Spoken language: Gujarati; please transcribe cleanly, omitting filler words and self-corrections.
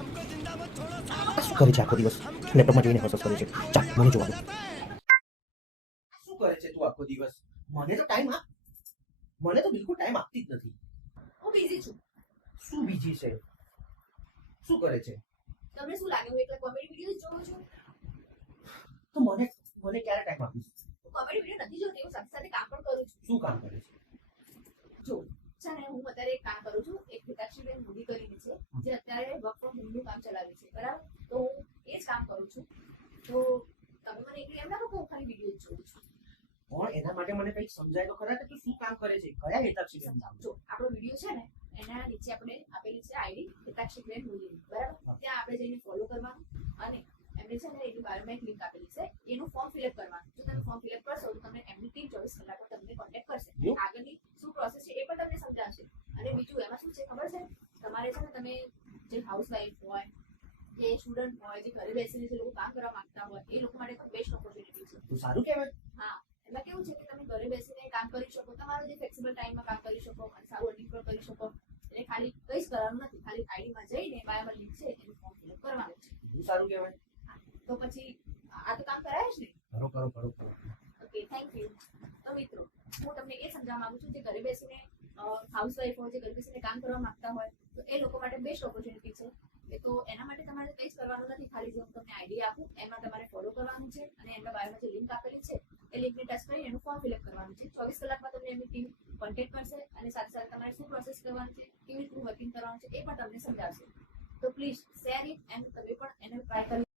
શું કરે છે આખો દિવસ? લેપટોપમાં જોઈને હસ કરે છે. ચાલ મને જોવા દો. શું કરે છે તું આખો દિવસ? મને તો ટાઈમ આપ. મને તો બિલકુલ ટાઈમ આપતી જ નથી. હું બિઝી છું. શું બીજી છે? શું કરે છે? તમને શું લાગે હું એકલા કોમેડી વિડિયોઝ જોઉં છું? તો મને ક્યારે ટાઈમ આપીશ? હું કોમેડી વિડિયો નથી જોતી, હું સાથે સાથે કામ પણ કરું છું. શું કામ કરે છે? જો છે ને, હું અત્યારે એક કામ કરું છું, એક હિતાક્ષીબેન મોદી કરીને છે જે અત્યારે વર્ક ફ્રોમ હોમનું કામ ચલાવે છે, બરાબર? તો હું એ જ કામ કરું છું. તો તમે મને એકલી એમ ના કહો કે હું ખાલી વિડિયો જોઉં છું. પણ એના માટે મને કંઈક સમજાય તો ખરા કે તું શું કામ કરે છે? કયા હિતાક્ષી બેન? જો આપણો વિડિયો છે ને, એના નીચે આપણે આપેલી છે આઈડી હિતાક્ષીબેન મોદી, બરાબર? ત્યાં આપણે જઈને ફોલો કરવાનું અને એમને છે ને એની બાયોમાં એક લિંક આપેલી છે, એનું ફોર્મ ફિલઅપ કરવાનું. જો તમે ફોર્મ ફિલઅપ કરશો તો તમને એમની ટીમ 24 કલાકમાં તમને કોન્ટેક્ટ કરશે. આગળની શું પ્રોસેસ છે એ પણ તમને સમજાવશે. અને બીજું એમાં શું છે ખબર છે? તમારે છે ને, તમે જે હાઉસવાઈફ હોય, જે સ્ટુડન્ટ હોય, જે ઘરે બેસીને જે લોકો કામ કરવા માંગતા હોય, એ લોકો માટે પણ બેસ્ટ ઓપોર્ચ્યુનિટી છે. તો સારું કહેવાય. હા, એમાં કેવું છે કે તમે ઘરે બેસીને કામ કરી શકો, તમારો જે ફ્લેક્સિબલ ટાઈમમાં કામ કરી શકો અને સારું અર્નિંગ પણ કરી શકો. એટલે ખાલી કંઈ જ કરવાનું નથી, ખાલી આઈડીમાં જઈને બાયોમાં લિંક છે એનું ફોર્મ ફિલઅપ કરવાનું છે. તો સારું કહેવાય. તો પછી આ તો કામ કરાય જ ને? કરો. Okay, thank you. તો મિત્રો, હું તમને એ સમજાવવા માંગુ છું, જે ઘરે બેસીને હાઉસવાઈફ હોય, જે ઘરે બેસીને કામ કરવા માંગતા હોય, તો એ લોકો માટે બેસ્ટ ઓપોર્ચ્યુનિટી છે. તો એના માટે તમારે કંઈ જ કરવાનું નથી, ખાલી જો હું તમને આઈડી આપું એમાં તમારે ફોલો કરવાનું છે અને એમના બાયોમાં જે લિંક આપેલી છે એ લિંકને ટચ કરીને એનું ફોર્મ ફિલઅપ કરવાનું છે. 24 કલાકમાં તમને એમની ટીમ કોન્ટેક્ટ કરશે અને સાથે સાથે તમારે શું પ્રોસેસ કરવાનું છે, કેવી રીતનું વર્કિંગ કરવાનું છે એ પણ તમને સમજાવશે. તો પ્લીઝ શેર ઇટ એન્ડ તમે પણ એને ટ્રાય કરી